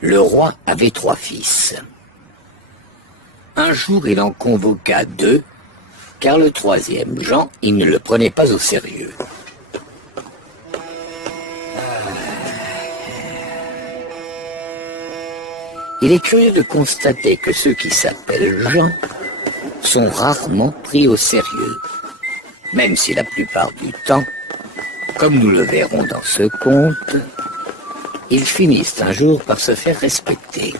Le roi avait 3 fils. Un jour, il en convoqua 2, car le 3e, Jean, il ne le prenait pas au sérieux. Il est curieux de constater que ceux qui s'appellent Jean sont rarement pris au sérieux, même si la plupart du temps, comme nous le verrons dans ce conte, ils finissent un jour par se faire respecter.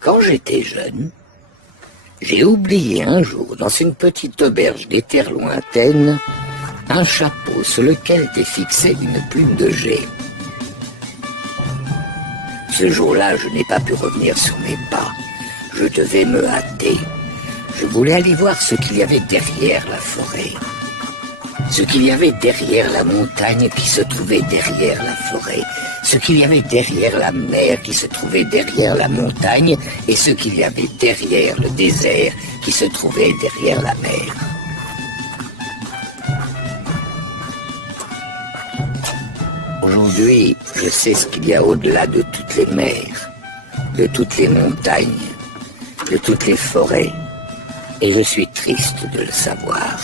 Quand j'étais jeune, j'ai oublié un jour, dans une petite auberge des terres lointaines, un chapeau sur lequel était fixée une plume de jet. Ce jour-là, je n'ai pas pu revenir sur mes pas. Je devais me hâter. Je voulais aller voir ce qu'il y avait derrière la forêt. Ce qu'il y avait derrière la montagne qui se trouvait derrière la forêt. Ce qu'il y avait derrière la mer qui se trouvait derrière la montagne. Et ce qu'il y avait derrière le désert qui se trouvait derrière la mer. Aujourd'hui, je sais ce qu'il y a au-delà de toutes les mers, de toutes les montagnes, de toutes les forêts, et je suis triste de le savoir.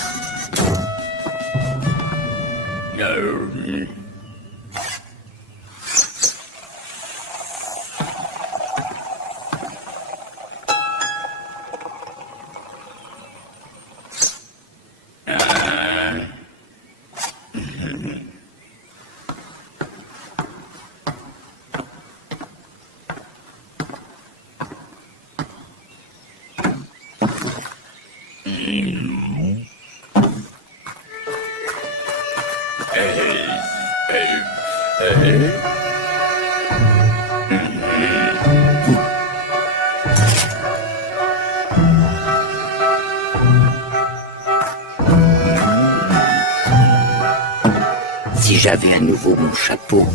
Si j'avais à nouveau mon chapeau,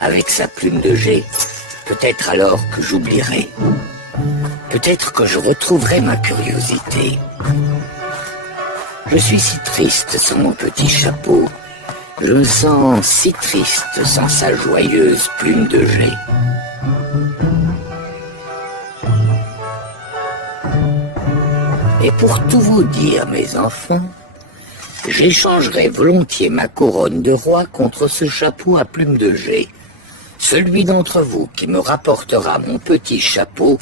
avec sa plume de jet, peut-être alors que j'oublierais. Peut-être que je retrouverais ma curiosité. Je suis si triste sans mon petit chapeau. Je me sens si triste sans sa joyeuse plume de jet. Et pour tout vous dire, mes enfants, j'échangerai volontiers ma couronne de roi contre ce chapeau à plume de jet. Celui d'entre vous qui me rapportera mon petit chapeau,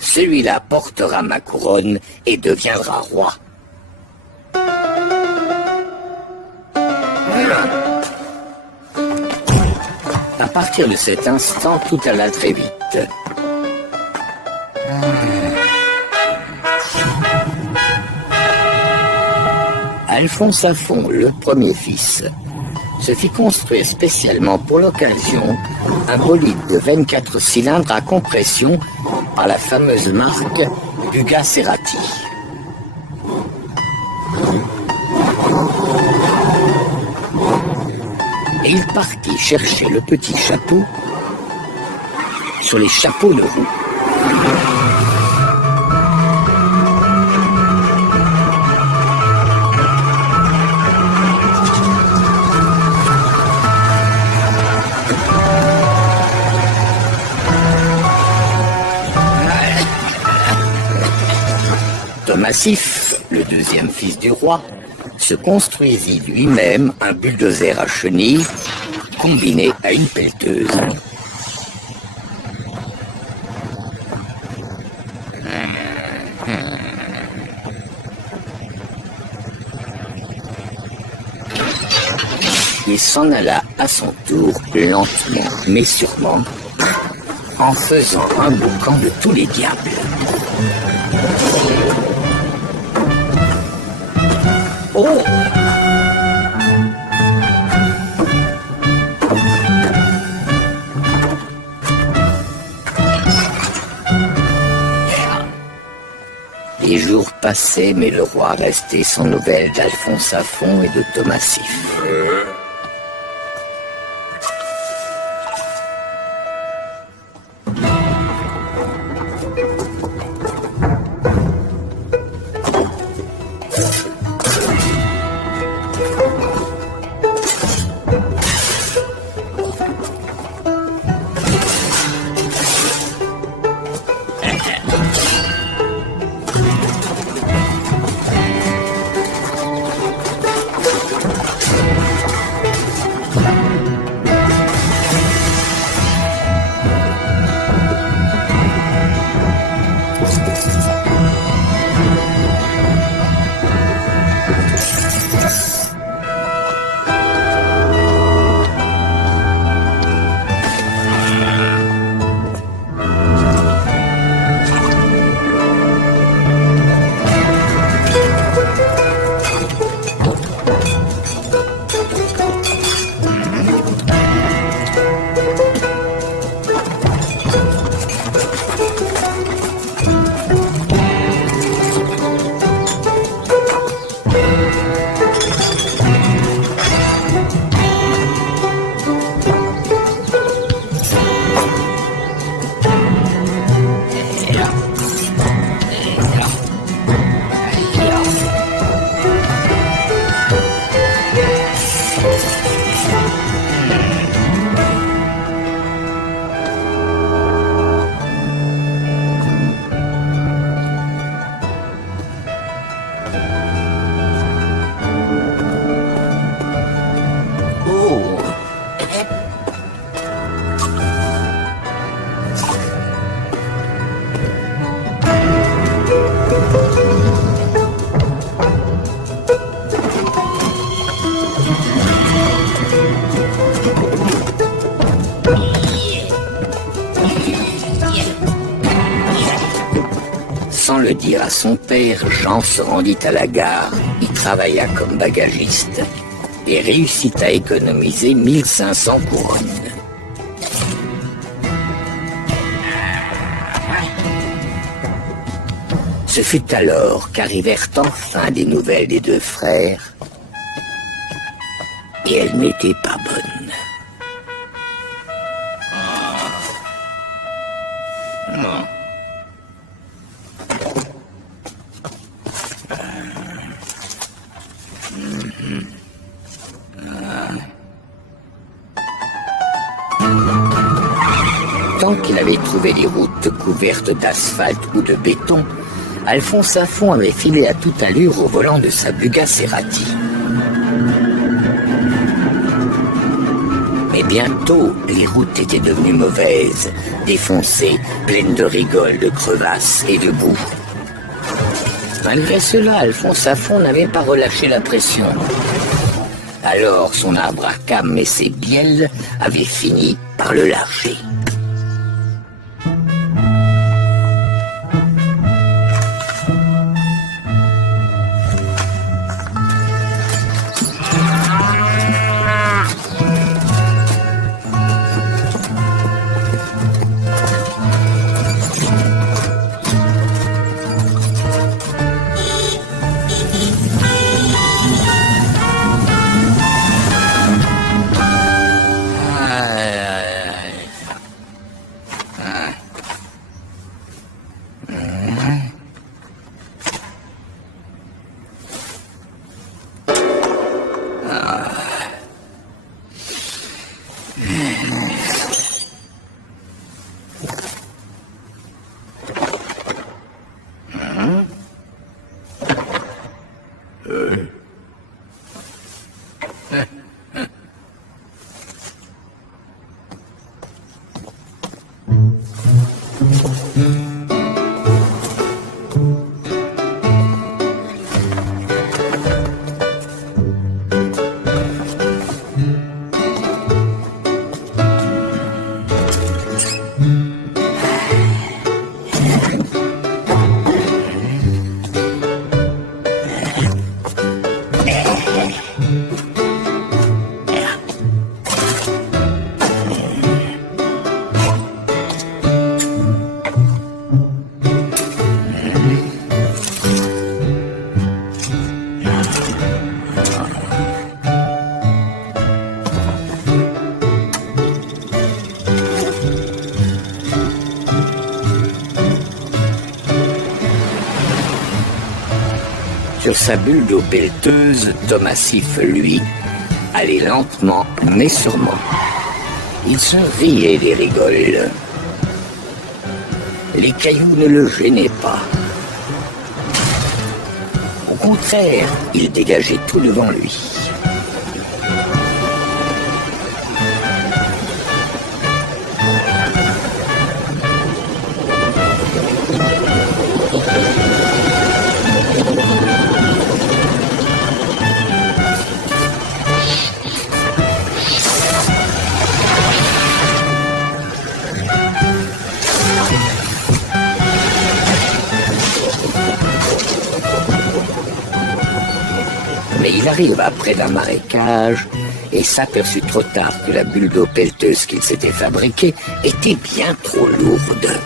celui-là portera ma couronne et deviendra roi. À partir de cet instant, tout alla très vite. Alphonse Affon, le premier fils, se fit construire spécialement pour l'occasion un bolide de 24 cylindres à compression par la fameuse marque Buga Cerati. Et il partit chercher le petit chapeau sur les chapeaux de roue. Massif, le deuxième fils du roi, se construisit lui-même un bulldozer à chenilles combiné à une pelleteuse. Il s'en alla à son tour lentement mais sûrement, en faisant un boucan de tous les diables. Oh! Les jours passaient, mais le roi restait sans nouvelles d'Alphonse Affon et de Thomas Sif. Sans le dire à son père, Jean se rendit à la gare, y travailla comme bagagiste et réussit à économiser 1500 couronnes. Ce fut alors qu'arrivèrent enfin des nouvelles des deux frères, et elles n'étaient pas bonnes. Tant qu'il avait trouvé les routes couvertes d'asphalte ou de béton, Alphonse Affon avait filé à toute allure au volant de sa Bugatti. Mais bientôt, les routes étaient devenues mauvaises, défoncées, pleines de rigoles, de crevasses et de boue. Malgré cela, Alphonse Affon n'avait pas relâché la pression. Alors son arbre à cames et ses bielles avaient fini par le larguer. Sur sa bulle d'eau pelleteuse, Thomasif, lui, allait lentement, mais sûrement. Il se riait des rigoles. Les cailloux ne le gênaient pas. Au contraire, il dégageait tout devant lui. Mais il arriva près d'un marécage et s'aperçut trop tard que la bulle d'eau pelleteuse qu'il s'était fabriquée était bien trop lourde.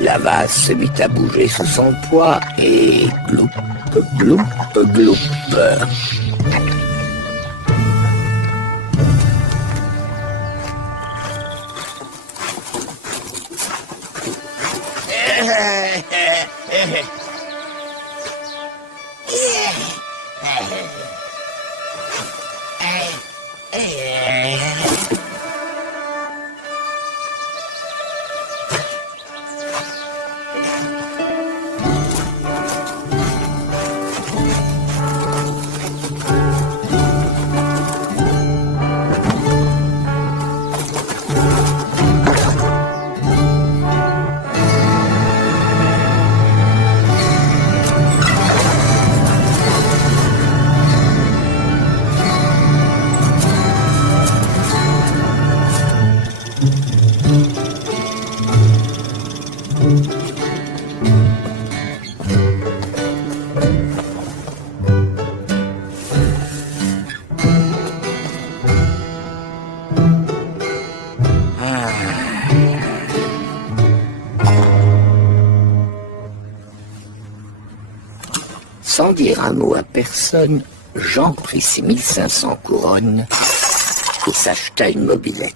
La vase se mit à bouger sous son poids et gloup, gloup, gloup. Sans dire un mot à personne, Jean prit ses 1500 couronnes et s'acheta une mobilette.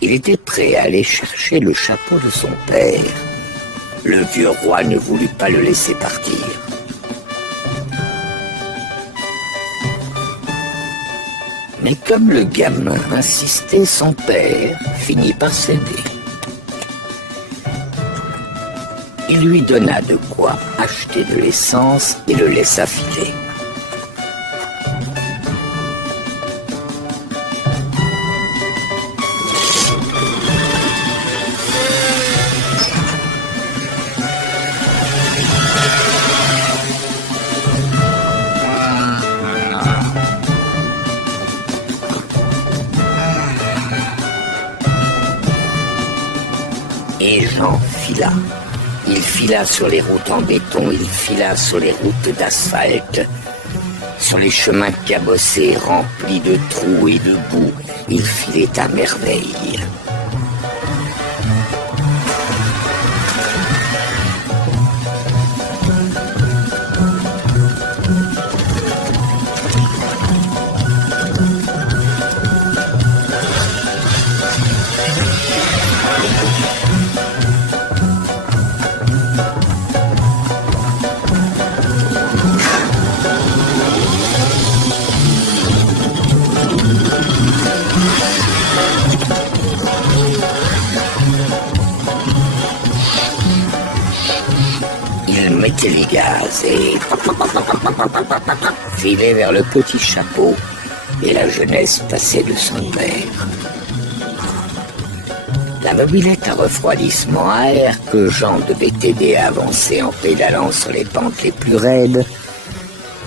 Il était prêt à aller chercher le chapeau de son père. Le vieux roi ne voulut pas le laisser partir. Mais comme le gamin insistait, son père finit par céder. Il lui donna de quoi acheter de l'essence et le laissa filer. Et Jean fila. Il fila sur les routes en béton, il fila sur les routes d'asphalte, sur les chemins cabossés, remplis de trous et de boue. Il filait à merveille. Mettait les gaz et filait vers le petit chapeau et la jeunesse passait de son père. mobilette à refroidissement à air que Jean devait aider à avancer en pédalant sur les pentes les plus raides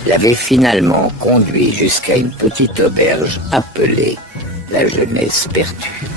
l'avait finalement conduit jusqu'à une petite auberge appelée la Jeunesse perdue.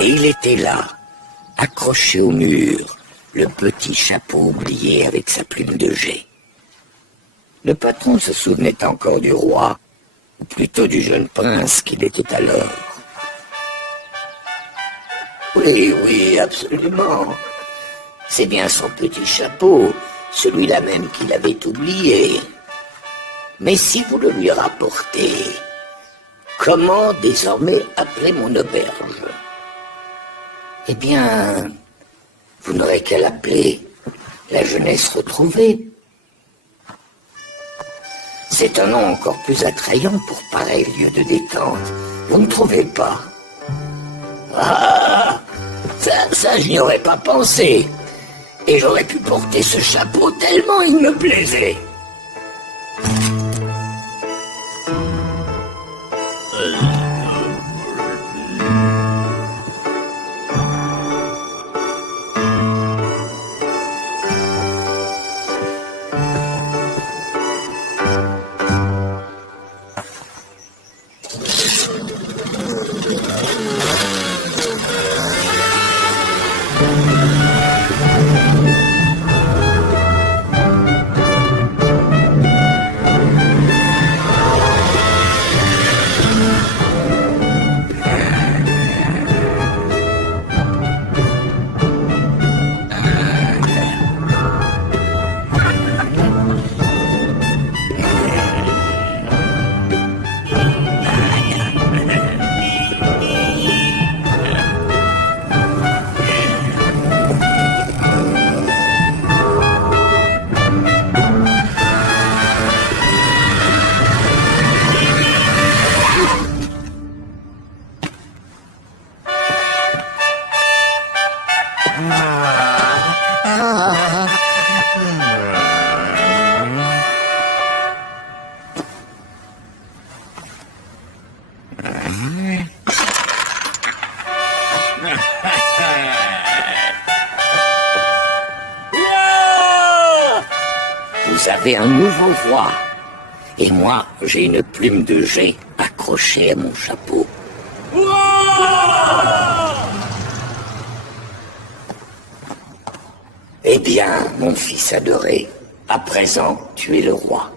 Et il était là, accroché au mur, le petit chapeau oublié avec sa plume de jet. Le patron se souvenait encore du roi, ou plutôt du jeune prince qu'il était alors. Oui, absolument. C'est bien son petit chapeau, celui-là même qu'il avait oublié. Mais si vous le lui rapportez, comment désormais appeler mon auberge ? Eh bien, vous n'aurez qu'à l'appeler la Jeunesse retrouvée. C'est un nom encore plus attrayant pour pareil lieu de détente. Vous ne trouvez pas ? Ah, ça je n'y aurais pas pensé. Et j'aurais pu porter ce chapeau tellement il me plaisait. Vous avez un nouveau roi. Et moi, j'ai une plume de jet accrochée à mon chapeau. Eh bien, mon fils adoré, à présent, tu es le roi.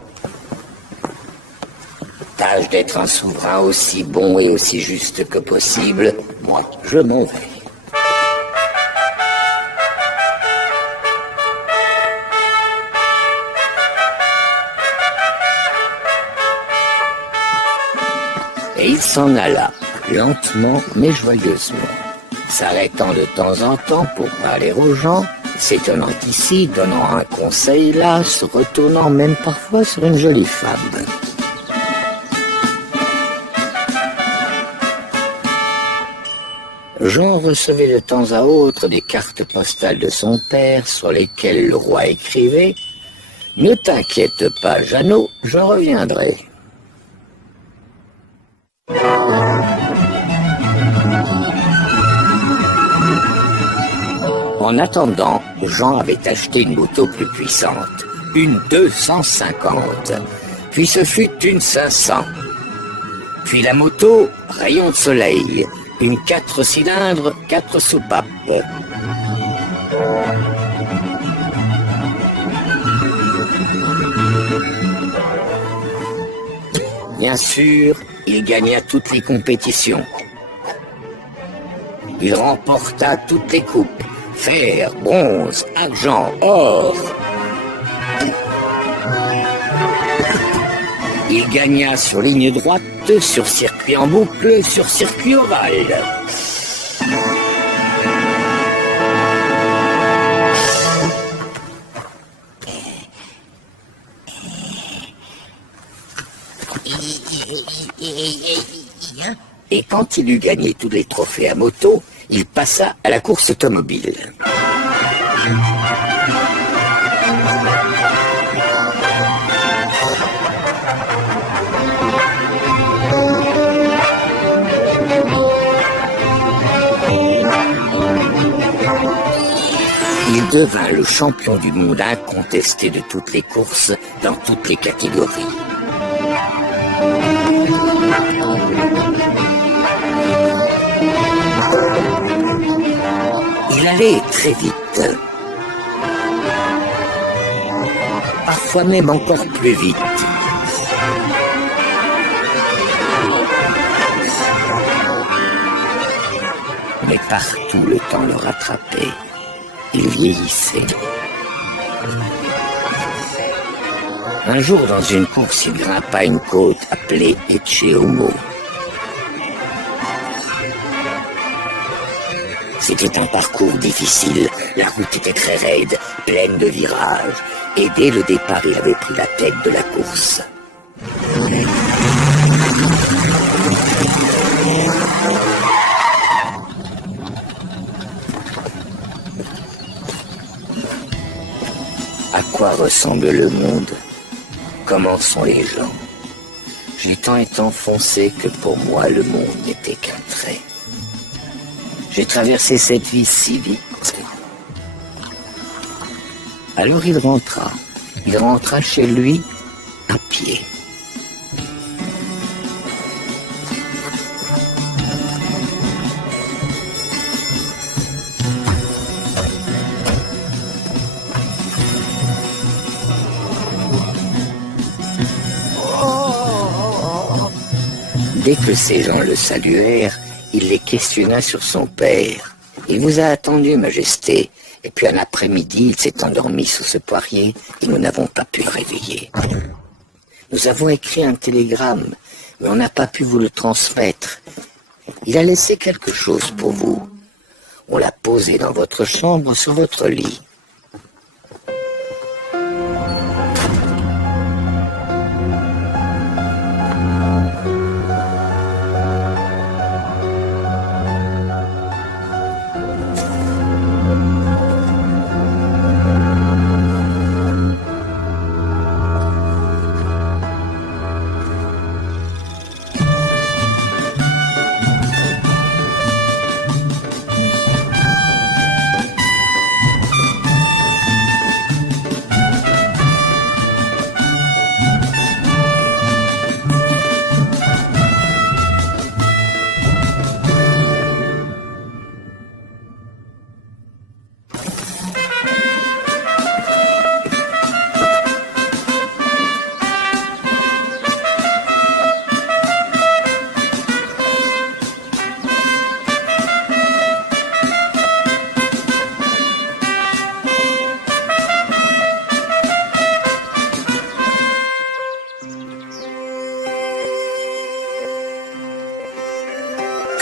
Tâche d'être un souverain aussi bon et aussi juste que possible, moi, je m'en vais. Et il s'en alla, lentement mais joyeusement, s'arrêtant de temps en temps pour parler aux gens, s'étonnant ici, donnant un conseil là, se retournant même parfois sur une jolie femme. Jean recevait de temps à autre des cartes postales de son père sur lesquelles le roi écrivait « Ne t'inquiète pas, Jeannot, je reviendrai ». En attendant, Jean avait acheté une moto plus puissante, une 250, puis ce fut une 500. Puis la moto, rayon de soleil, une 4 cylindres, 4 soupapes. Bien sûr, il gagna toutes les compétitions. Il remporta toutes les coupes. Fer, bronze, argent, or. Il gagna sur ligne droite, sur circuit en boucle, sur circuit ovale. Et quand il eut gagné tous les trophées à moto, il passa à la course automobile. Il devint le champion du monde incontesté de toutes les courses, dans toutes les catégories. Il allait très vite. Parfois même encore plus vite. Mais partout le temps le rattrapait. Il vieillissait. Un jour, dans une course, il grimpa une côte appelée Ecce Homo. C'était un parcours difficile, la route était très raide, pleine de virages, et dès le départ, il avait pris la tête de la course. À quoi ressemble le monde? Comment sont les gens? J'ai tant été enfoncé que pour moi, le monde n'était qu'un trait. J'ai traversé cette vie si vite. Alors il rentra. Il rentra chez lui à pied. Dès que ces gens le saluèrent, il les questionna sur son père. Il vous a attendu, Majesté. Et puis un après-midi, il s'est endormi sous ce poirier et nous n'avons pas pu le réveiller. Nous avons écrit un télégramme, mais on n'a pas pu vous le transmettre. Il a laissé quelque chose pour vous. On l'a posé dans votre chambre, sur votre lit.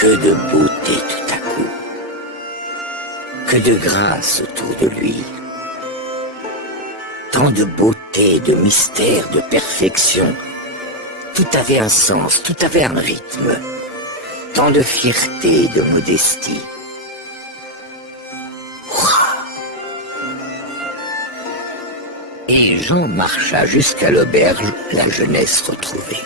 Que de beauté tout à coup, que de grâce autour de lui, tant de beauté, de mystère, de perfection, tout avait un sens, tout avait un rythme, tant de fierté, de modestie. Et Jean marcha jusqu'à l'auberge, la jeunesse retrouvée.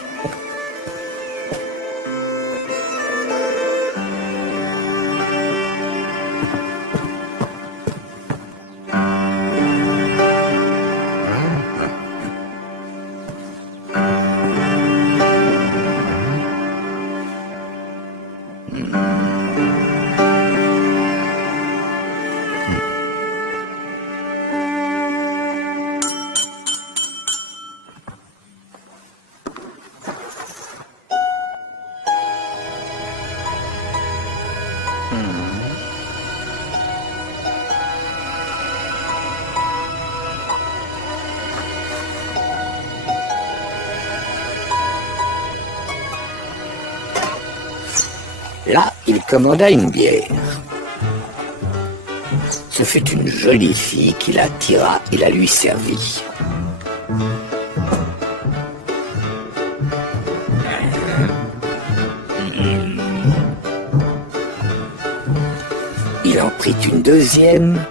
Là, il commanda une bière. Ce fut une jolie fille qui la tira et la lui servit. Il en prit une deuxième.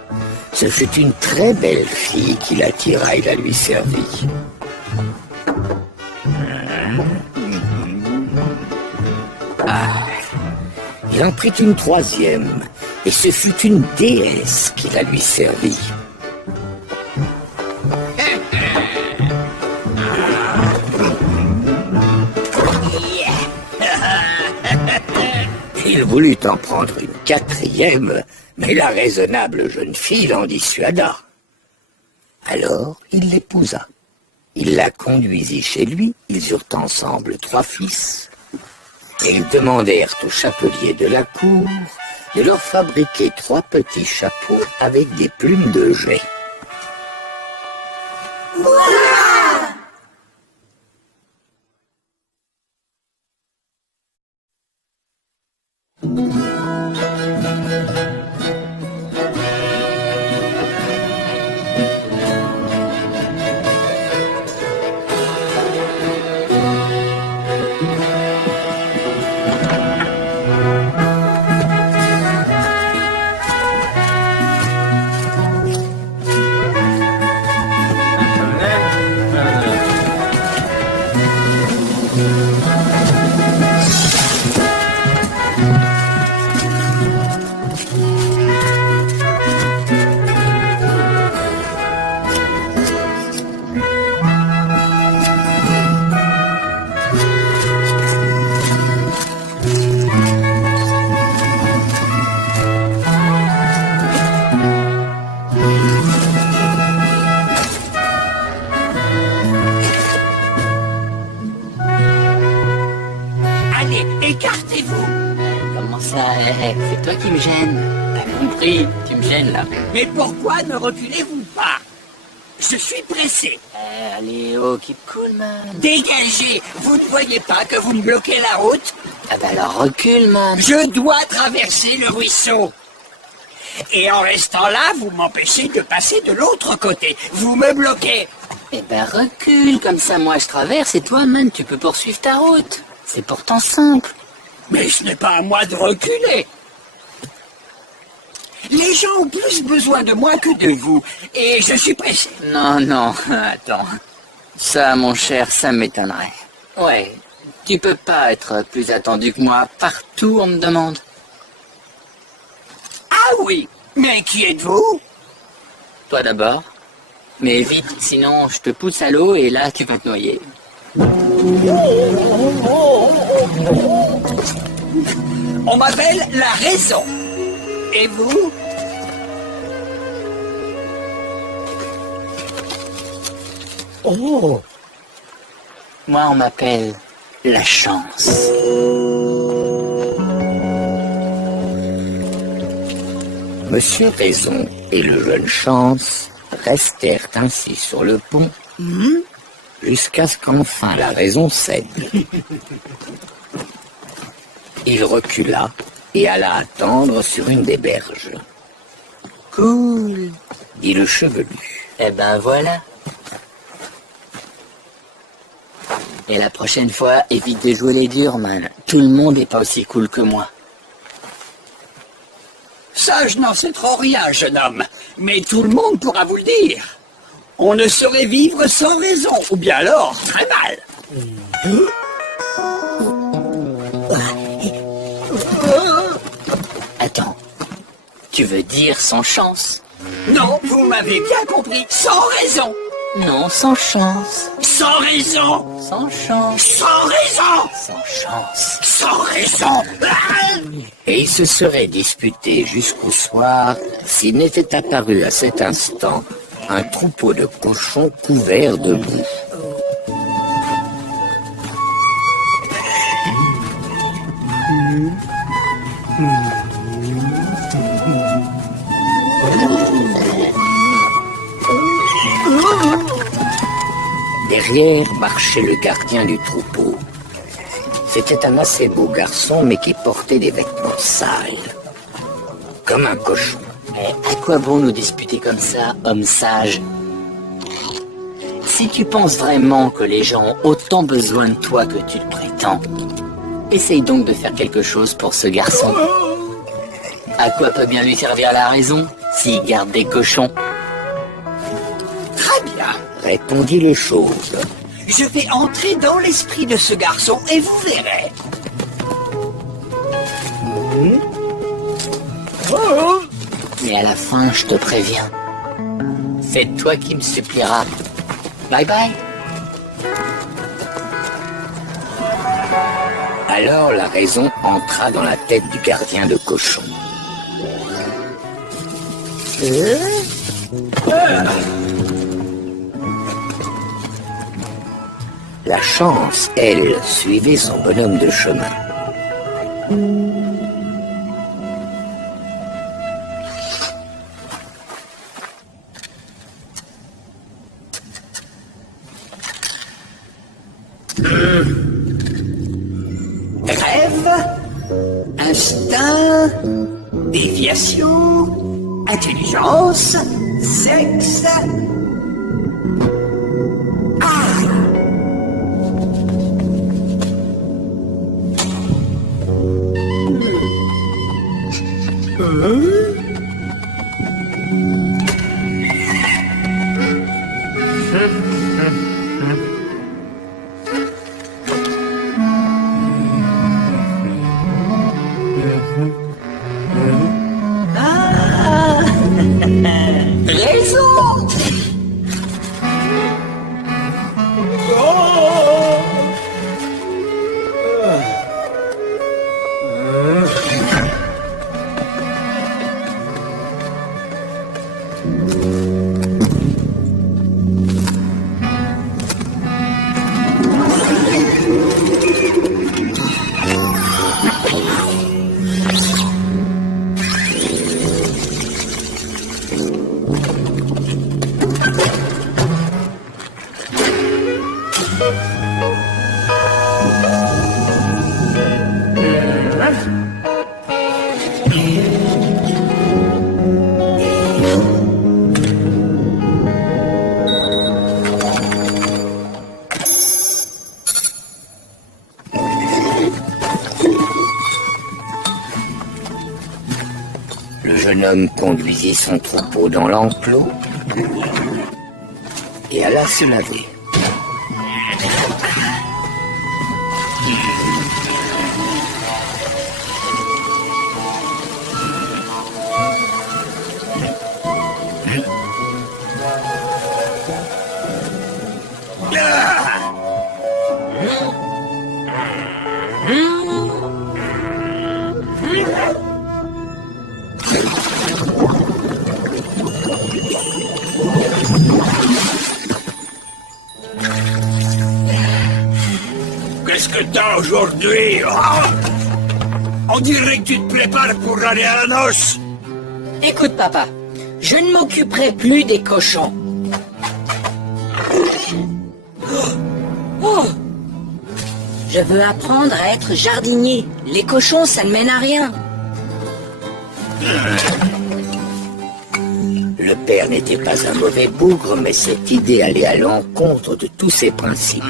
Ce fut une très belle fille qui la tira et la lui servit. Il en prit une troisième, et ce fut une déesse qui la lui servit. Il voulut en prendre une quatrième, mais la raisonnable jeune fille l'en dissuada. Alors il l'épousa. Il la conduisit chez lui, ils eurent ensemble 3 fils, et ils demandèrent au chapelier de la cour de leur fabriquer 3 petits chapeaux avec des plumes de jais. Écartez-vous! Comment ça, c'est toi qui me gêne. T'as compris, tu me gênes là. Mais pourquoi ne reculez-vous pas? Je suis pressé. Allez, oh, keep cool, man. Dégagez! Vous ne voyez pas que vous me bloquez la route? Ah bah alors recule, man. Je dois traverser le ruisseau. Et en restant là, vous m'empêchez de passer de l'autre côté. Vous me bloquez. Eh ben recule, comme ça moi je traverse et toi, man, tu peux poursuivre ta route. C'est pourtant simple. Mais ce n'est pas à moi de reculer. Les gens ont plus besoin de moi que de vous. Et je suis pressé. Non, non, attends. Ça, mon cher, ça m'étonnerait. Ouais, tu peux pas être plus attendu que moi. Partout, on me demande. Ah oui, mais qui êtes-vous? Toi d'abord. Mais vite, sinon je te pousse à l'eau et là tu vas te noyer. On m'appelle la raison. Et vous? Oh! Moi on m'appelle la chance. Monsieur Raison et le jeune Chance restèrent ainsi sur le pont jusqu'à ce qu'enfin la raison cède. Il recula et alla attendre sur une des berges. Cool. Dit le chevelu. Eh ben voilà. Et la prochaine fois, évite de jouer les durs, man. Tout le monde est pas aussi cool que moi. Ça, je n'en sais trop rien, jeune homme. Mais tout le monde pourra vous le dire. On ne saurait vivre sans raison, ou bien alors très mal. Attends, tu veux dire sans chance? Non, vous m'avez bien compris, sans raison. Non, sans chance. Sans raison. Sans chance. Sans raison. Sans chance. Sans raison. Et ils se seraient disputés jusqu'au soir s'il n'était apparu à cet instant un troupeau de cochons couverts de boue. Derrière marchait le gardien du troupeau. C'était un assez beau garçon, mais qui portait des vêtements sales. Comme un cochon. Mais à quoi bon nous disputer comme ça, homme sage? Si tu penses vraiment que les gens ont autant besoin de toi que tu le prétends, essaye donc de faire quelque chose pour ce garçon. À quoi peut bien lui servir la raison, s'il garde des cochons? Très bien. Répondit le chauve. Je vais entrer dans l'esprit de ce garçon et vous verrez. Mais à la fin, je te préviens, c'est toi qui me supplieras. Bye bye. Alors la raison entra dans la tête du gardien de cochon. La chance, elle, suivait son bonhomme de chemin. Rêve, instinct, déviation, intelligence, sexe. Raison. Le jeune homme conduisit son troupeau dans l'enclos et alla se laver. Qu'est-ce que t'as aujourd'hui? On dirait que tu te prépares pour aller à la noce. Écoute, papa, je ne m'occuperai plus des cochons. Oh! Je veux apprendre à être jardinier. Les cochons, ça ne mène à rien. Le père n'était pas un mauvais bougre, mais cette idée allait à l'encontre de tous ses principes.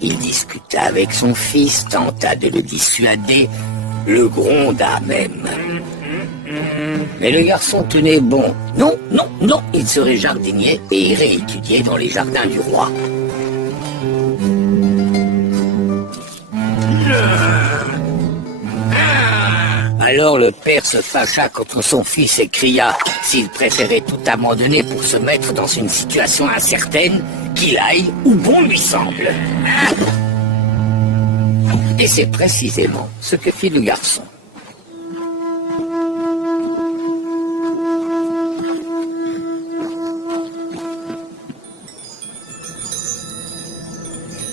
Il discuta avec son fils, tenta de le dissuader, le gronda même. Mais le garçon tenait bon. Non, non, non, il serait jardinier et irait étudier dans les jardins du roi. Alors le père se fâcha contre son fils et cria s'il préférait tout abandonner pour se mettre dans une situation incertaine, qu'il aille où bon lui semble. Et c'est précisément ce que fit le garçon.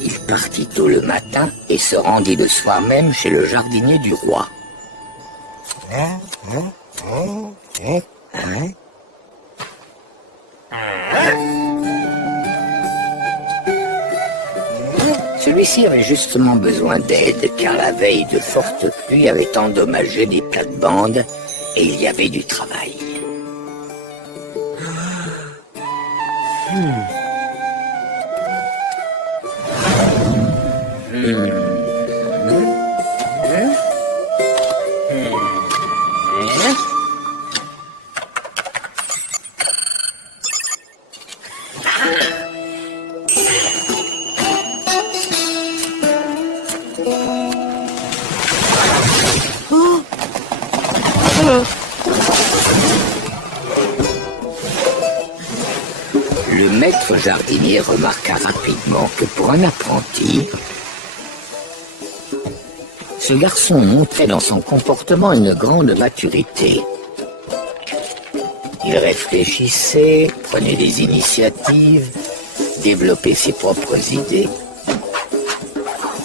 Il partit tôt le matin et se rendit le soir même chez le jardinier du roi. Celui-ci avait justement besoin d'aide car la veille de fortes pluies avait endommagé des plates-bandes et il y avait du travail. Le maître jardinier remarqua rapidement que pour un apprenti, ce garçon montrait dans son comportement une grande maturité. Il réfléchissait, prenait des initiatives, développait ses propres idées.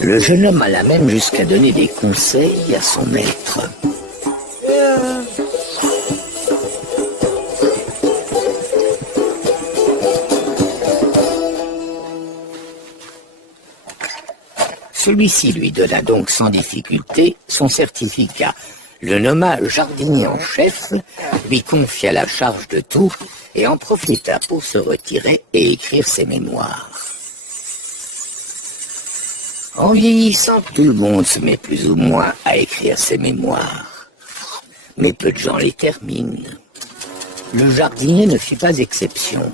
Le jeune homme alla même jusqu'à donner des conseils à son maître. Celui-ci lui donna donc sans difficulté son certificat, le nomma jardinier en chef, lui confia la charge de tout et en profita pour se retirer et écrire ses mémoires. En vieillissant, tout le monde se met plus ou moins à écrire ses mémoires, mais peu de gens les terminent. Le jardinier ne fit pas exception.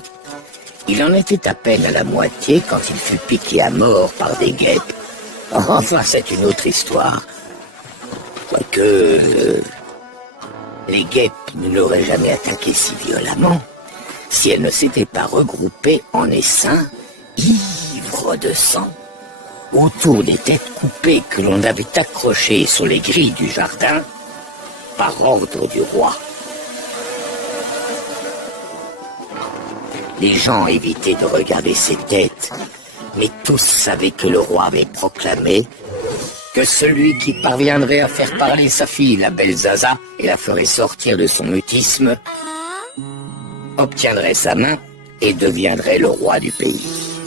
Il en était à peine à la moitié quand il fut piqué à mort par des guêpes. Enfin, c'est une autre histoire. Quoique les guêpes ne l'auraient jamais attaqué si violemment si elles ne s'étaient pas regroupées en essaims ivres de sang autour des têtes coupées que l'on avait accrochées sur les grilles du jardin par ordre du roi. Les gens évitaient de regarder ces têtes, mais tous savaient que le roi avait proclamé que celui qui parviendrait à faire parler sa fille, la belle Zaza, et la ferait sortir de son mutisme, obtiendrait sa main et deviendrait le roi du pays.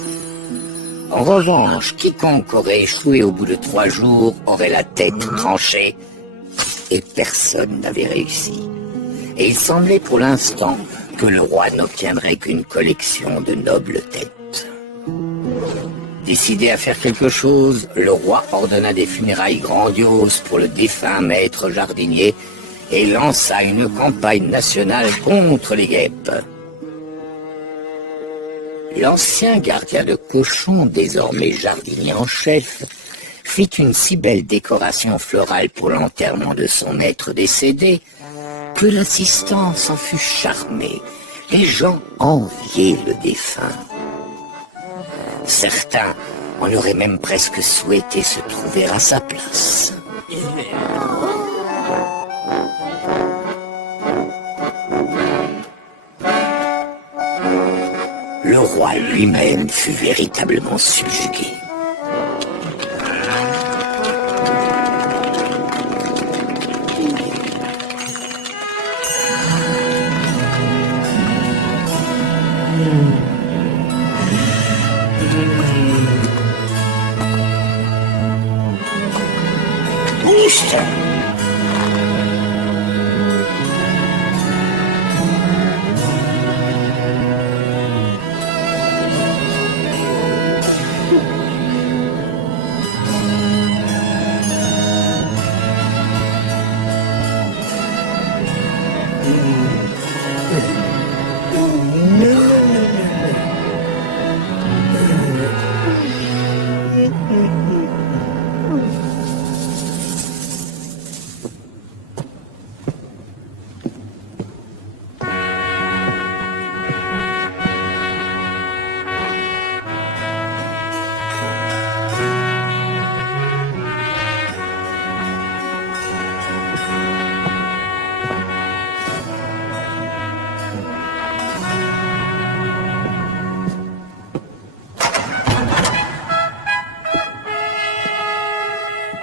En revanche, quiconque aurait échoué au bout de 3 jours aurait la tête tranchée, et personne n'avait réussi. Et il semblait pour l'instant que le roi n'obtiendrait qu'une collection de nobles têtes. Décidé à faire quelque chose, le roi ordonna des funérailles grandioses pour le défunt maître jardinier et lança une campagne nationale contre les guêpes. L'ancien gardien de cochons, désormais jardinier en chef, fit une si belle décoration florale pour l'enterrement de son maître décédé que l'assistance en fut charmée. Les gens enviaient le défunt. Certains en auraient même presque souhaité se trouver à sa place. Le roi lui-même fut véritablement subjugué.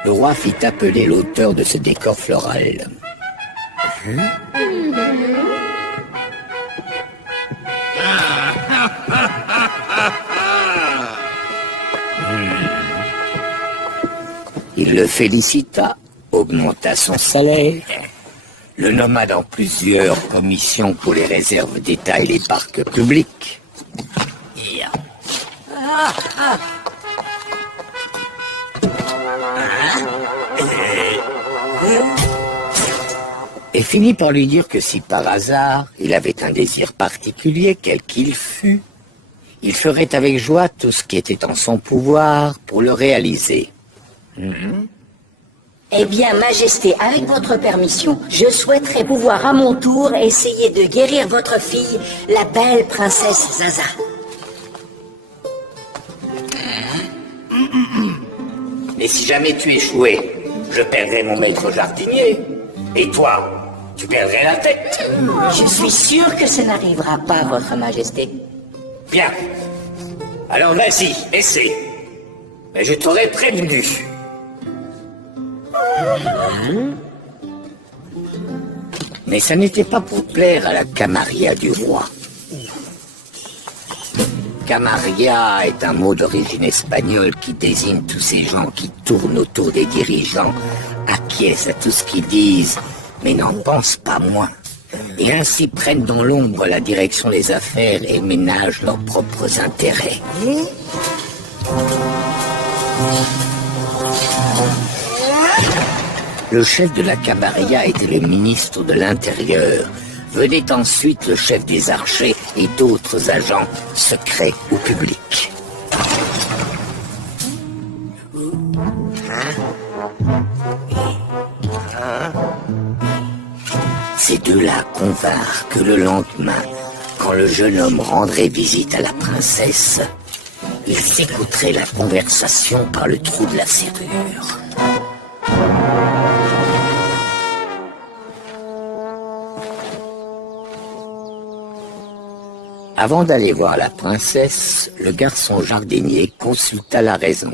Le roi fit appeler l'auteur de ce décor floral. Il le félicita, augmenta son salaire, le nomma dans plusieurs commissions pour les réserves d'État et les parcs publics. Et finit par lui dire que si par hasard il avait un désir particulier, quel qu'il fût, il ferait avec joie tout ce qui était en son pouvoir pour le réaliser. Eh bien, Majesté, avec votre permission, je souhaiterais pouvoir à mon tour essayer de guérir votre fille, la belle princesse Zaza. Mais si jamais tu échouais, je perdrais mon maître jardinier. Et toi, tu perdrais la tête. Je suis sûr que ça n'arrivera pas, votre Majesté. Bien. Alors vas-y, essaie. Mais je t'aurais prévenu. Mais ça n'était pas pour plaire à la Camarilla du roi. Camarilla est un mot d'origine espagnole qui désigne tous ces gens qui tournent autour des dirigeants, acquiescent à tout ce qu'ils disent, mais n'en pensent pas moins, et ainsi prennent dans l'ombre la direction des affaires et ménagent leurs propres intérêts. Le chef de la Camarilla était le ministre de l'Intérieur. Venait ensuite le chef des archers et d'autres agents secrets ou publics. Ces deux-là convinrent que le lendemain, quand le jeune homme rendrait visite à la princesse, il s'écouterait la conversation par le trou de la serrure. Avant d'aller voir la princesse, le garçon jardinier consulta la raison.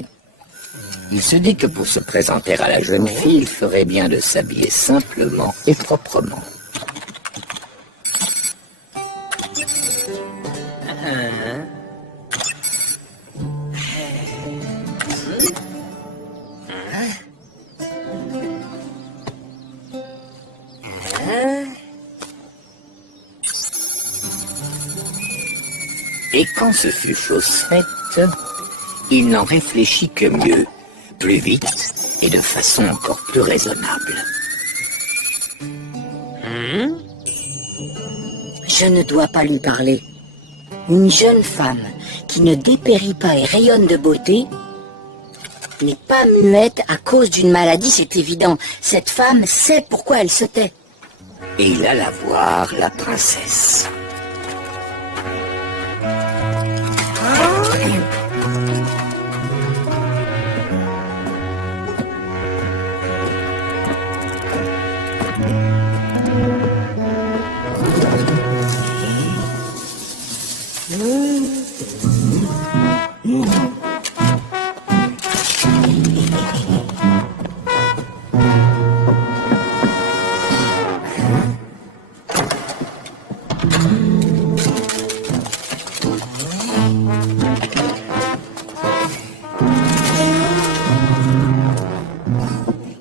Il se dit que pour se présenter à la jeune fille, il ferait bien de s'habiller simplement et proprement. Et quand ce fut chose faite, il n'en réfléchit que mieux, plus vite et de façon encore plus raisonnable. Je ne dois pas lui parler. Une jeune femme qui ne dépérit pas et rayonne de beauté n'est pas muette à cause d'une maladie, c'est évident. Cette femme sait pourquoi elle se tait. Et il alla voir la princesse.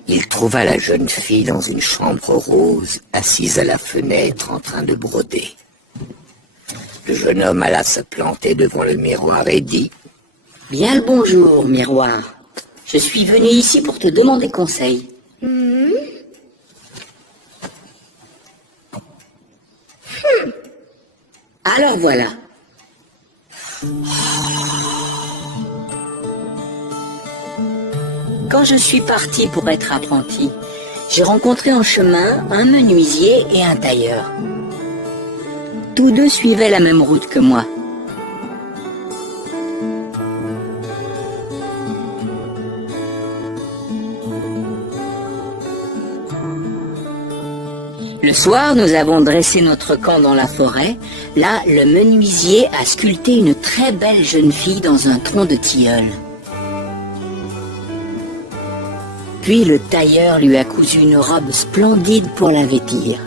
Il trouva la jeune fille dans une chambre rose, assise à la fenêtre en train de broder. Le jeune homme alla se planter devant le miroir et dit « Bien le bonjour, miroir. Je suis venu ici pour te demander conseil. » Alors voilà. Quand je suis parti pour être apprenti, j'ai rencontré en chemin un menuisier et un tailleur. Tous deux suivaient la même route que moi. Le soir, nous avons dressé notre camp dans la forêt. Là, le menuisier a sculpté une très belle jeune fille dans un tronc de tilleul. Puis le tailleur lui a cousu une robe splendide pour la vêtir.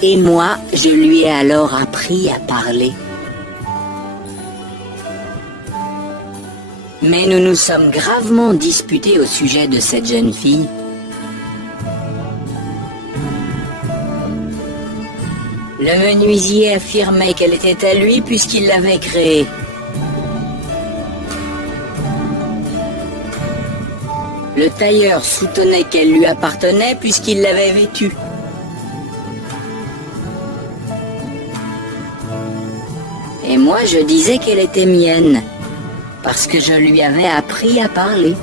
Et moi, je lui ai alors appris à parler. Mais nous nous sommes gravement disputés au sujet de cette jeune fille. Le menuisier affirmait qu'elle était à lui puisqu'il l'avait créée. Le tailleur soutenait qu'elle lui appartenait puisqu'il l'avait vêtue. Et moi, je disais qu'elle était mienne, parce que je lui avais appris à parler.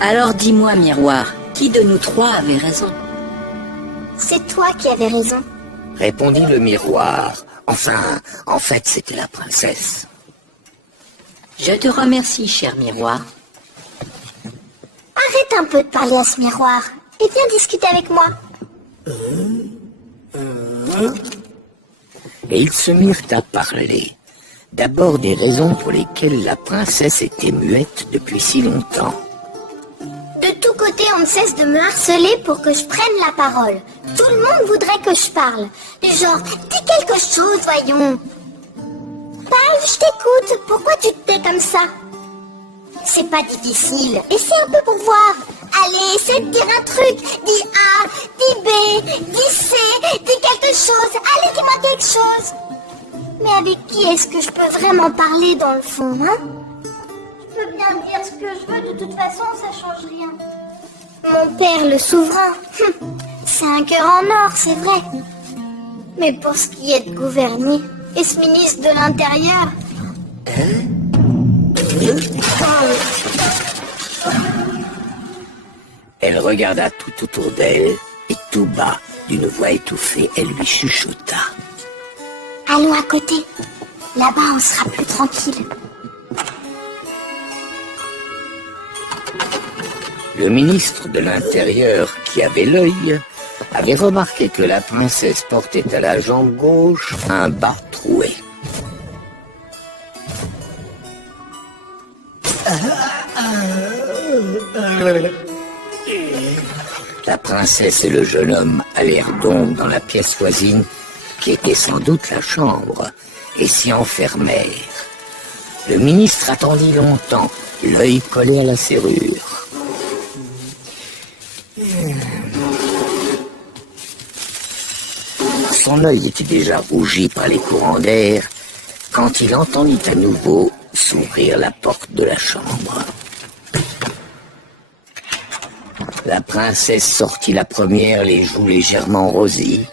Alors dis-moi, miroir, qui de nous trois avait raison? C'est toi qui avais raison. Répondit le miroir. Enfin, en fait, c'était la princesse. Je te remercie, cher miroir. Arrête un peu de parler à ce miroir et viens discuter avec moi. Et ils se mirent à parler. D'abord des raisons pour lesquelles la princesse était muette depuis si longtemps. De tous côtés, on ne cesse de me harceler pour que je prenne la parole. Tout le monde voudrait que je parle. Du genre, dis quelque chose, voyons. Parle, je t'écoute. Pourquoi tu te tais comme ça? C'est pas difficile. Essaie un peu pour voir. Allez, essaie de dire un truc. Dis A, dis B, dis C, dis quelque chose. Allez, dis-moi quelque chose. Mais avec qui est-ce que je peux vraiment parler dans le fond, hein? Je peux bien dire ce que je veux, de toute façon, ça change rien. Mon père, le souverain, c'est un cœur en or, c'est vrai. Mais pour ce qui est de gouverner, et ce ministre de l'Intérieur... Elle regarda tout autour d'elle, et tout bas, d'une voix étouffée, elle lui chuchota. Allons à côté. Là-bas, on sera plus tranquille. Le ministre de l'Intérieur, qui avait l'œil, avait remarqué que la princesse portait à la jambe gauche un bas troué. La princesse et le jeune homme allèrent donc dans la pièce voisine, qui était sans doute la chambre, et s'y enfermèrent. Le ministre attendit longtemps, l'œil collé à la serrure. Son œil était déjà rougi par les courants d'air quand il entendit à nouveau s'ouvrir la porte de la chambre. La princesse sortit la première, les joues légèrement rosies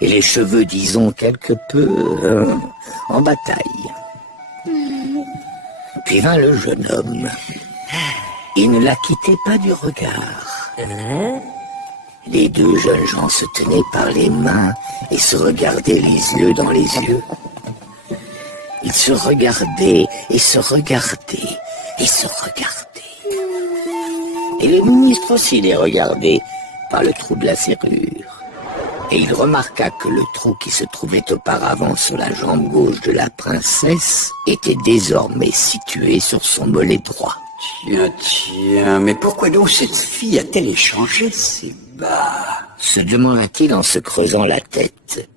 et les cheveux, disons, quelque peu en bataille. Puis vint le jeune homme. Il ne la quittait pas du regard. Les deux jeunes gens se tenaient par les mains et se regardaient les yeux dans les yeux. Ils se regardaient et se regardaient et se regardaient. Et le ministre aussi les regardait par le trou de la serrure. Et il remarqua que le trou qui se trouvait auparavant sur la jambe gauche de la princesse était désormais situé sur son mollet droit. Tiens, mais pourquoi donc cette fille a-t-elle échangé ses bas? Se demanda-t-il en se creusant la tête.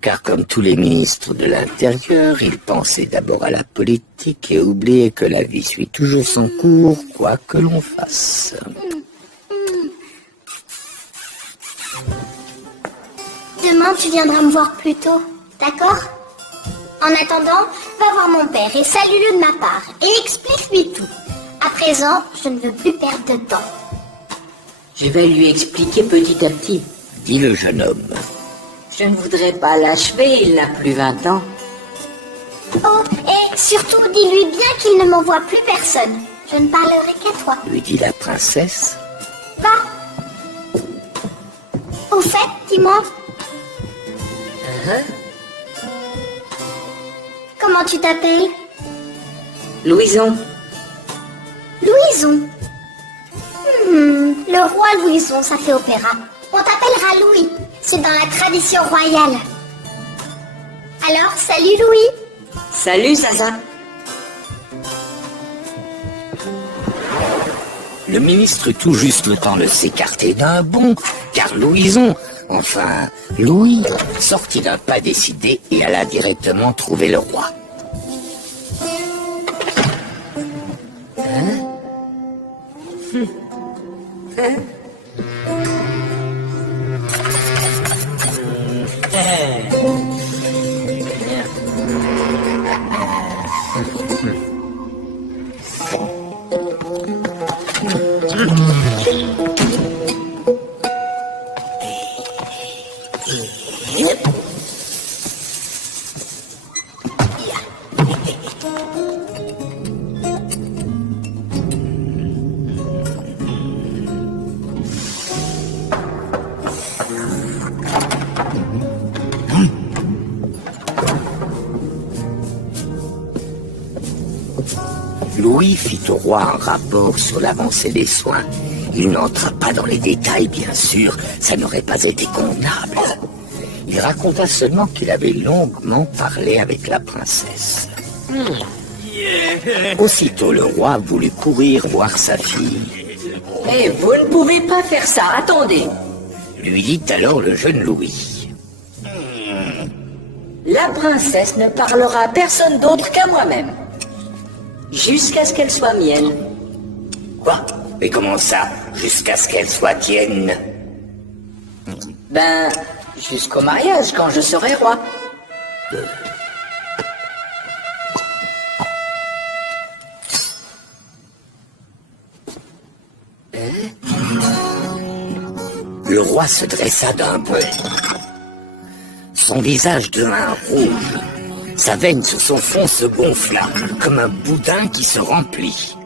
Car comme tous les ministres de l'Intérieur, il pensait d'abord à la politique et oubliait que la vie suit toujours son cours, quoi que l'on fasse. Demain, tu viendras me voir plus tôt, d'accord? En attendant, va voir mon père et salue-le de ma part et explique-lui tout. À présent, je ne veux plus perdre de temps. Je vais lui expliquer petit à petit. Dit le jeune homme. Je ne voudrais pas l'achever, il n'a plus 20 ans. Oh, et surtout, dis-lui bien qu'il ne m'envoie plus personne. Je ne parlerai qu'à toi. Lui dit la princesse. Va. Au fait, dis-moi. Comment tu t'appelles? Louison. Louison. Le roi Louison, ça fait opéra. On t'appellera Louis. C'est dans la tradition royale. Alors, salut Louis. Salut Zaza. Le ministre eut tout juste le temps de s'écarter d'un bond, car Louison, enfin Louis, sortit d'un pas décidé et alla directement trouver le roi. Louis fit au roi un rapport sur l'avancée des soins. Il n'entra pas dans les détails, bien sûr, ça n'aurait pas été convenable. Il raconta seulement qu'il avait longuement parlé avec la princesse. Aussitôt, le roi voulut courir voir sa fille. Mais vous ne pouvez pas faire ça, attendez. Lui dit alors le jeune Louis. La princesse ne parlera à personne d'autre qu'à moi-même. Jusqu'à ce qu'elle soit mienne. Quoi? Mais comment ça? Jusqu'à ce qu'elle soit tienne? Ben, jusqu'au mariage, quand je serai roi. Le roi se dressa d'un bond. Son visage devint rouge. Sa veine sur son front se gonfla, comme un boudin qui se remplit.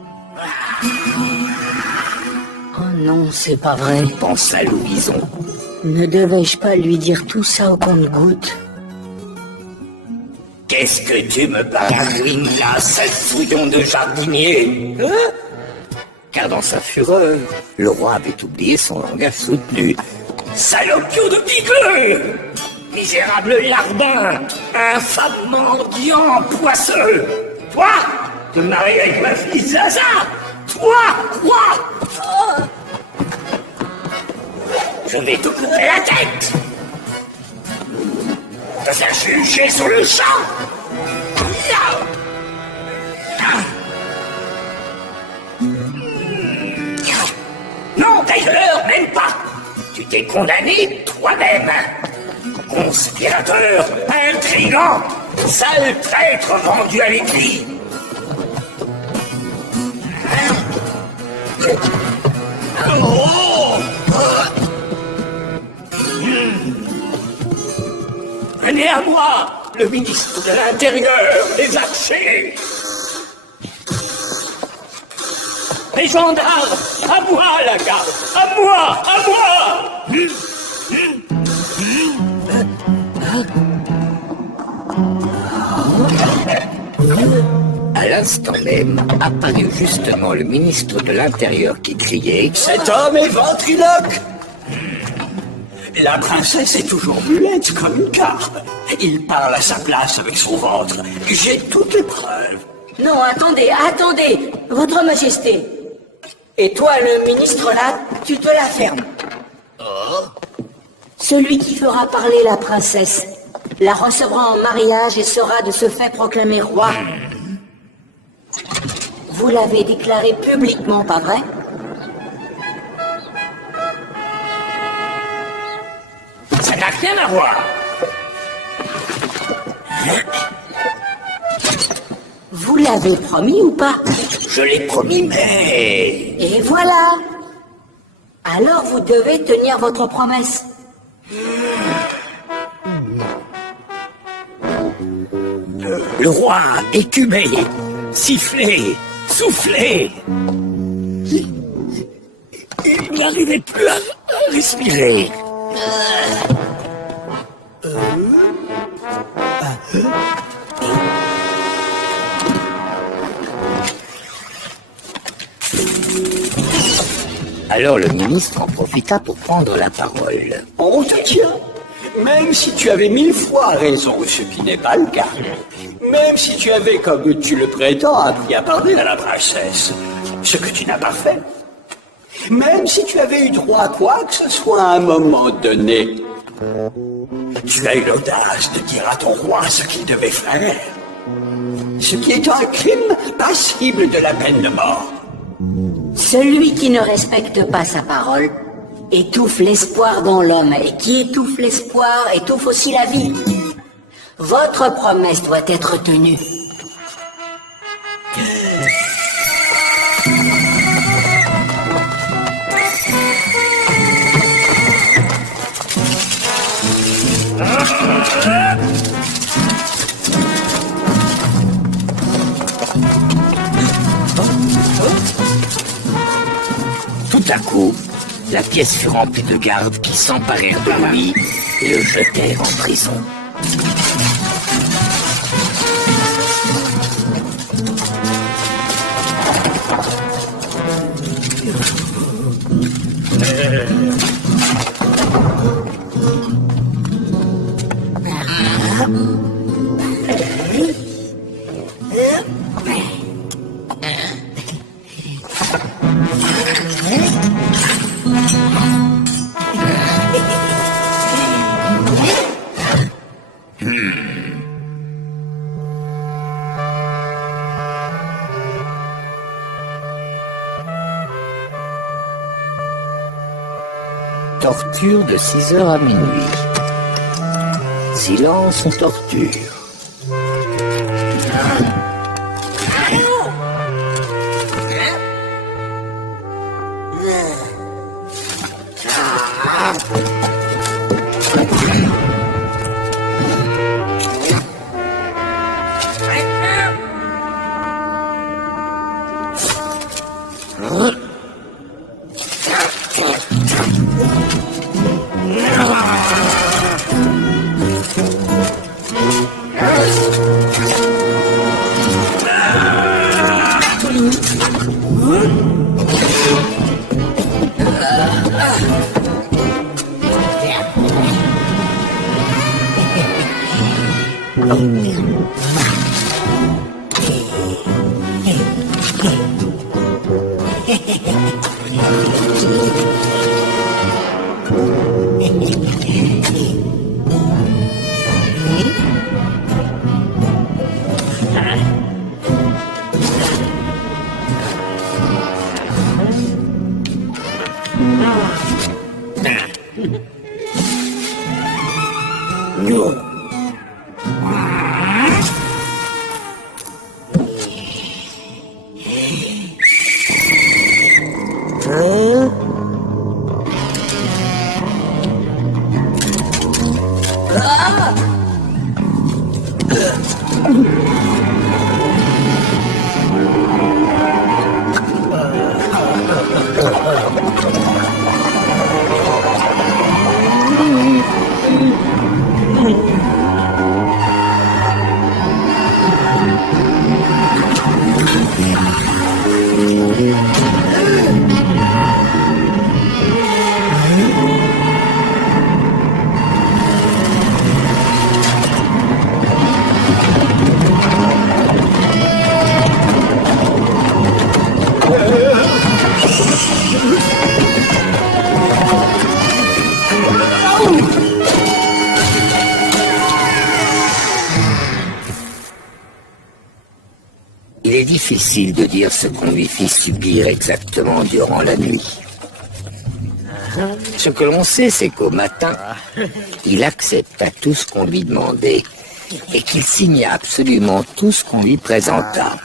Oh non, c'est pas vrai. Pensa Louison. Ne devais-je pas lui dire tout ça au compte-gouttes? Qu'est-ce que tu me baragouines là, sale souillon de jardinier, hein? Car dans sa fureur, le roi avait oublié son langage soutenu. Salopio de piqueux! Misérable larbin! Infâme mendiant poisseux! Toi, te marier avec ma fille Zaza! Toi! Oh, je vais te couper la tête! Te faire juger sur le champ! Non, d'ailleurs, même pas! Tu t'es condamné toi-même! Conspirateur, intrigant, sale traître vendu à l'église! Venez à moi, le ministre de l'Intérieur, les archers! Les gendarmes, à moi la garde, à moi, à moi! À l'instant même, apparut justement le ministre de l'Intérieur qui criait « Cet homme est ventriloque! La princesse est toujours muette comme une carpe. Il parle à sa place avec son ventre. J'ai toutes les preuves. Non, attendez, attendez, Votre Majesté. Et toi, le ministre là, tu te la fermes. Celui qui fera parler la princesse la recevra en mariage et sera de ce fait proclamé roi. Vous l'avez déclaré publiquement, pas vrai? Ça n'a rien à voir. Vous l'avez promis ou pas? Je l'ai promis, mais... Et voilà. Alors vous devez tenir votre promesse. Le roi écumait, sifflait, soufflait. Il n'arrivait plus à respirer. Alors le ministre en profita pour prendre la parole. On te tient. Même si tu avais 1000 fois raison, ce qui n'est pas le cas. Même si tu avais, comme tu le prétends, appris à parler à la princesse, ce que tu n'as pas fait. Même si tu avais eu droit à quoi que ce soit à un moment donné, tu as eu l'audace de dire à ton roi ce qu'il devait faire. Ce qui est un crime passible de la peine de mort. Celui qui ne respecte pas sa parole étouffe l'espoir dans l'homme, et qui étouffe l'espoir étouffe aussi la vie. Votre promesse doit être tenue. Tout à coup, la pièce fut remplie de gardes qui s'emparèrent de lui et le jetèrent en prison. Torture de 6 heures à minuit. Silence ou torture. Il est difficile de dire ce qu'on lui fit subir exactement durant la nuit. Ce que l'on sait, c'est qu'au matin, il accepta tout ce qu'on lui demandait et qu'il signa absolument tout ce qu'on lui présenta.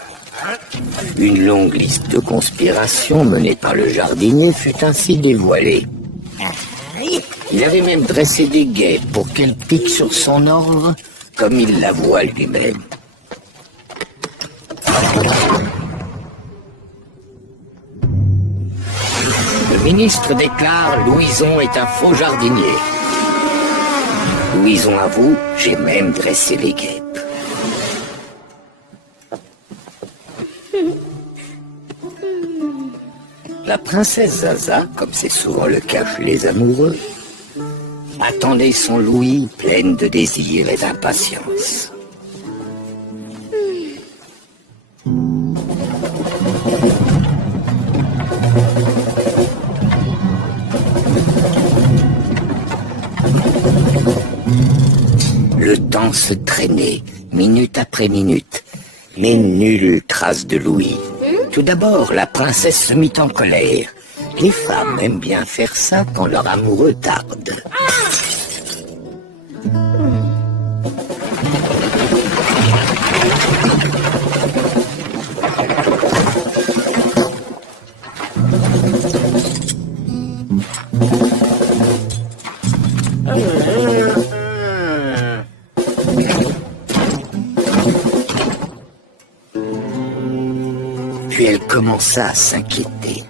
Une longue liste de conspirations menée par le jardinier fut ainsi dévoilée. Il avait même dressé des guets pour qu'elles piquent sur son ordre, comme il l'avoua lui-même. Le ministre déclare « Louison est un faux jardinier ». Louison avoue « J'ai même dressé les guêpes ». La princesse Zaza, comme c'est souvent le cas chez les amoureux, attendait son Louis pleine de désir et d'impatience. Le temps se traînait, minute après minute, mais nulle trace de Louis. Tout d'abord, la princesse se mit en colère. Les femmes aiment bien faire ça quand leur amoureux tarde. Puis elle commença à s'inquiéter.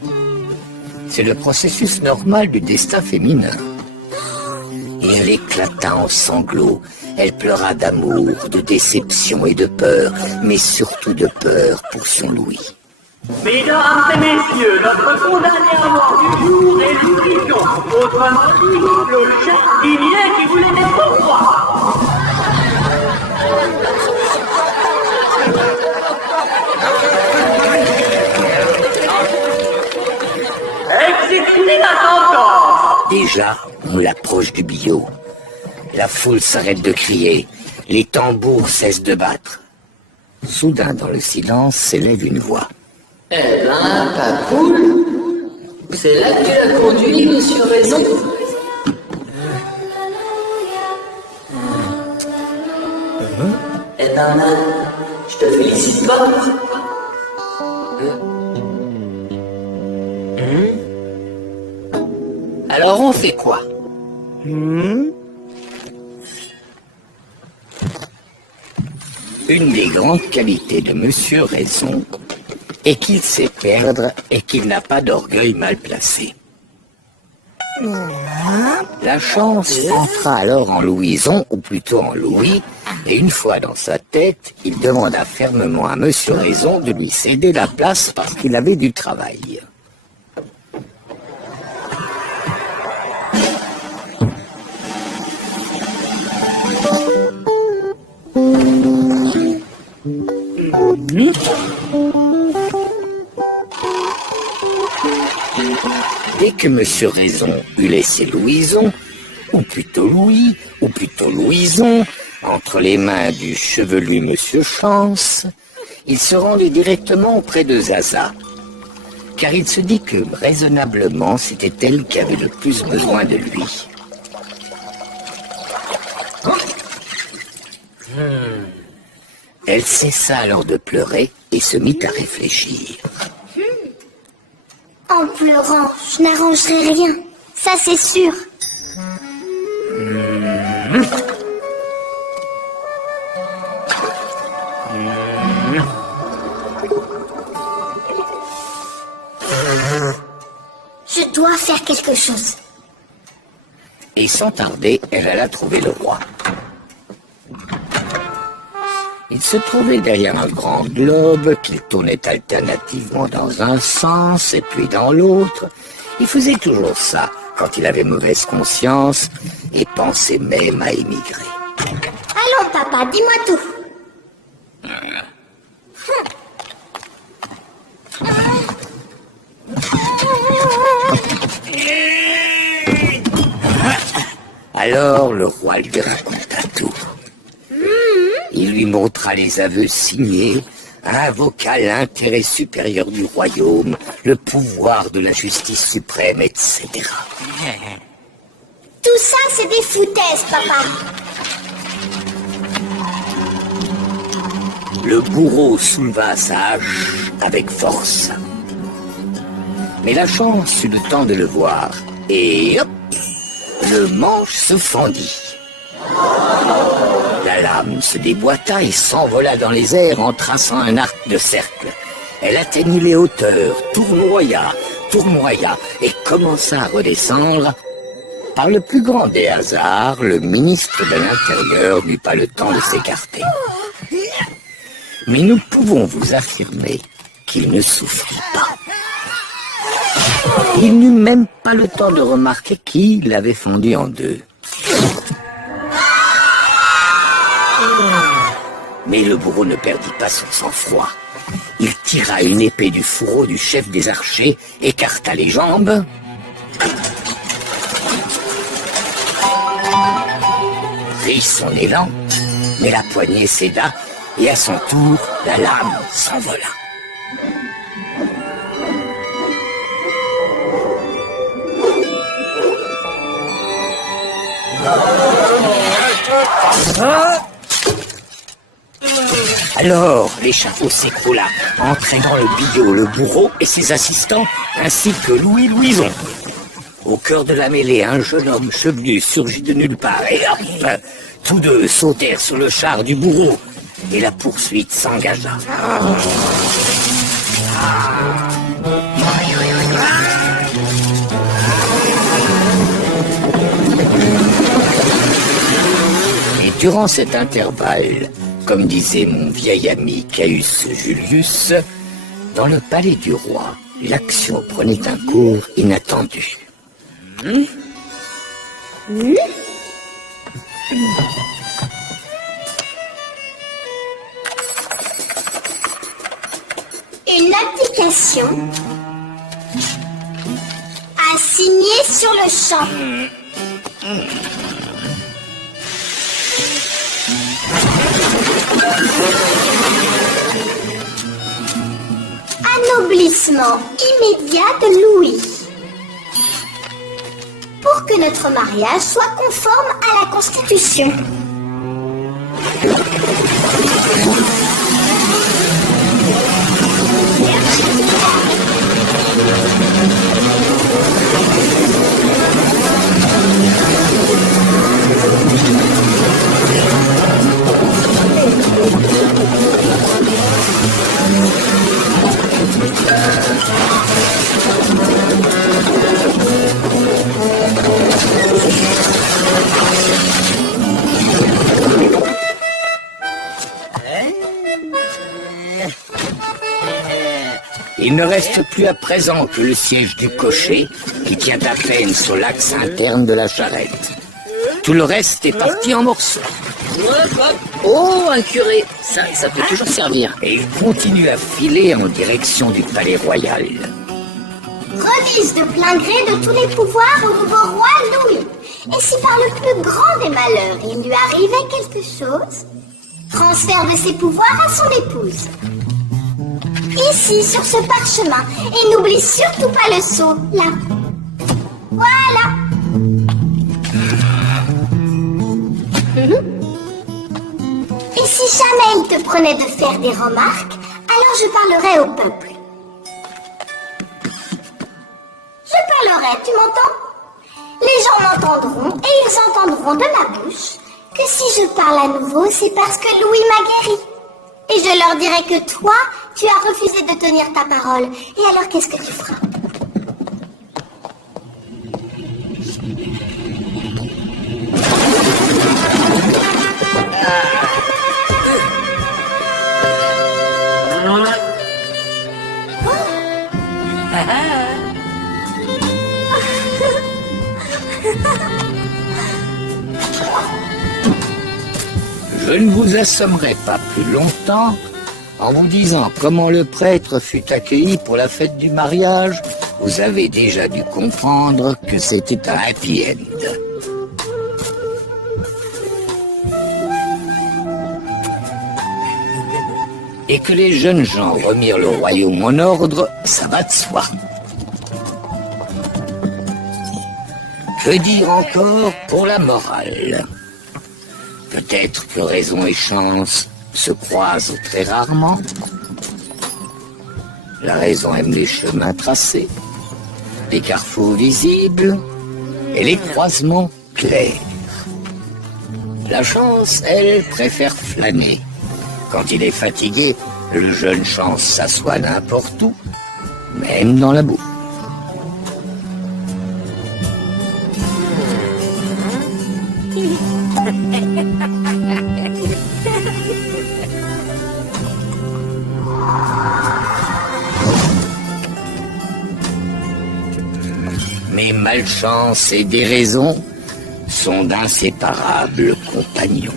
C'est le processus normal du destin féminin. Et elle éclata en sanglots. Elle pleura d'amour, de déception et de peur, mais surtout de peur pour son Louis. Mesdames et messieurs, notre condamné à mort du jour est Louis II, autrement dit le jardinier qui voulait être roi. Exécutez la sentence. Déjà, on l'approche du billot. La foule s'arrête de crier. Les tambours cessent de battre. Soudain, dans le silence, s'élève une voix. Eh ben, Papoule, c'est là que tu l'as conduit, monsieur Raison. Eh ben, je te félicite pas. Alors on fait quoi? Une des grandes qualités de Monsieur Raison est qu'il sait perdre et qu'il n'a pas d'orgueil mal placé. La chance entra alors en Louison, ou plutôt en Louis, et une fois dans sa tête, il demanda fermement à Monsieur Raison de lui céder la place parce qu'il avait du travail. Dès que Monsieur Raison eut laissé Louison, ou plutôt Louis, ou plutôt Louison, entre les mains du chevelu Monsieur Chance, il se rendit directement auprès de Zaza, car il se dit que, raisonnablement, c'était elle qui avait le plus besoin de lui. Elle cessa alors de pleurer et se mit à réfléchir. En pleurant, je n'arrangerai rien. Ça, c'est sûr. Je dois faire quelque chose. Et sans tarder, elle alla trouver le roi. Il se trouvait derrière un grand globe qu'il tournait alternativement dans un sens et puis dans l'autre. Il faisait toujours ça quand il avait mauvaise conscience et pensait même à émigrer. Allons, papa, dis-moi tout. Alors le roi lui raconta tout. Il lui montra les aveux signés, invoqua l'intérêt supérieur du royaume, le pouvoir de la justice suprême, etc. Tout ça, c'est des foutaises, papa. Le bourreau souleva sa hache avec force. Mais la chance eut le temps de le voir, et hop, le manche se fendit. La lame se déboîta et s'envola dans les airs en traçant un arc de cercle. Elle atteignit les hauteurs, tournoya et commença à redescendre. Par le plus grand des hasards, le ministre de l'Intérieur n'eut pas le temps de s'écarter. Mais nous pouvons vous affirmer qu'il ne souffrit pas. Il n'eut même pas le temps de remarquer qui l'avait fendu en deux. Mais le bourreau ne perdit pas son sang-froid. Il tira une épée du fourreau du chef des archers, écarta les jambes, prit son élan, mais la poignée céda, et à son tour, la lame s'envola. Alors, l'échafaud s'écroula, entraînant le bigot, le bourreau et ses assistants, ainsi que Louis Louison. Au cœur de la mêlée, un jeune homme chevelu surgit de nulle part, et hop, tous deux sautèrent sur le char du bourreau, et la poursuite s'engagea. Et durant cet intervalle, comme disait mon vieil ami Caius Julius, dans le palais du roi, l'action prenait un cours inattendu. Une application à signer sur le champ. Anoblissement immédiat de Louis. Pour que notre mariage soit conforme à la Constitution. Il ne reste plus à présent que le siège du cocher, qui tient à peine sur l'axe interne de la charrette. Tout le reste est parti en morceaux. Oh, un curé, ça peut toujours servir. Et il continue à filer en direction du palais royal. Remise de plein gré de tous les pouvoirs au nouveau roi Louis. Et si par le plus grand des malheurs il lui arrivait quelque chose, transfert de ses pouvoirs à son épouse. Ici, sur ce parchemin, et n'oublie surtout pas le sceau, là. Voilà. Et si jamais il te prenait de faire des remarques, alors je parlerai au peuple. Je parlerai, tu m'entends? Les gens m'entendront et ils entendront de ma bouche que si je parle à nouveau, c'est parce que Louis m'a guéri. Et je leur dirai que toi, tu as refusé de tenir ta parole. Et alors, qu'est-ce que tu feras? Je ne vous assommerai pas plus longtemps en vous disant comment le prêtre fut accueilli pour la fête du mariage. Vous avez déjà dû comprendre que c'était un happy end. Et que les jeunes gens remirent le royaume en ordre, ça va de soi. Que dire encore pour la morale? Peut-être que raison et chance se croisent très rarement. La raison aime les chemins tracés, les carrefours visibles et les croisements clairs. La chance, elle, préfère flâner. Quand il est fatigué, le jeune chance s'assoit n'importe où, même dans la boue. Mais malchance et déraison sont d'inséparables compagnons.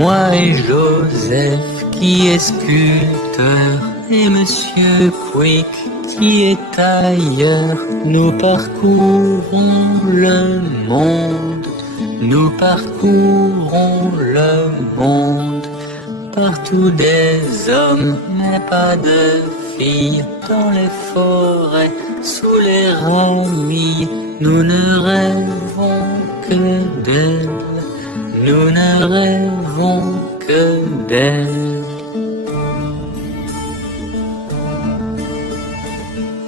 moi et Joseph qui est sculpteur et Monsieur Quick qui est tailleur. Nous parcourons le monde, nous parcourons le monde. Partout des hommes, mais pas de filles. Dans les forêts, sous les ramilles, nous ne rêvons que d'elle. Nous ne rêvons que d'elle.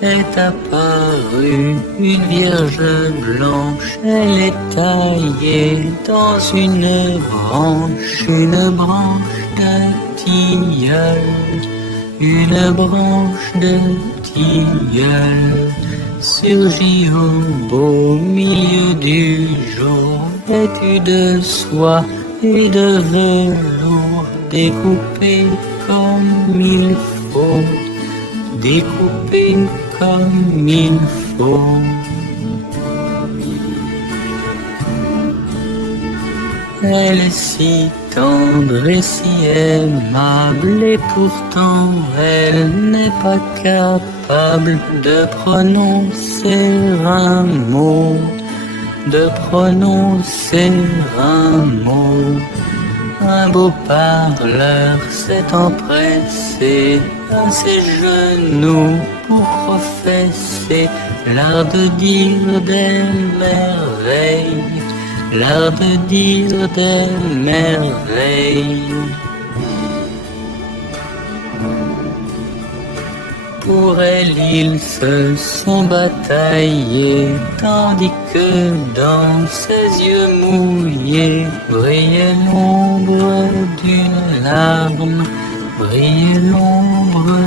Est apparue une vierge blanche, elle est taillée dans une branche de tilleul, une branche de tilleul, surgit au beau milieu du jour, vêtue de soie et de velours, découpée comme il faut, découpée comme il faut. Elle est si tendre et si aimable, et pourtant elle n'est pas capable de prononcer un mot, de prononcer un mot. Un beau parleur s'est empressé à ses genoux pour professer l'art de dire des merveilles, l'art de dire des merveilles. Pour elle, ils se sont bataillés, tandis que dans ses yeux mouillés brillait l'ombre d'une larme, brillait l'ombre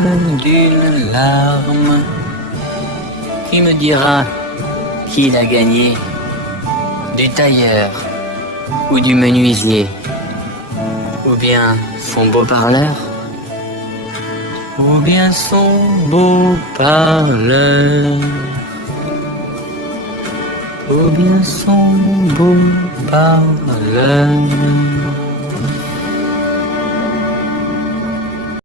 d'une larme. Qui me dira qui l'a gagné, du tailleur ou du menuisier, ou bien son beau parleur, ou bien son beau parleur, ou bien son beau parleur.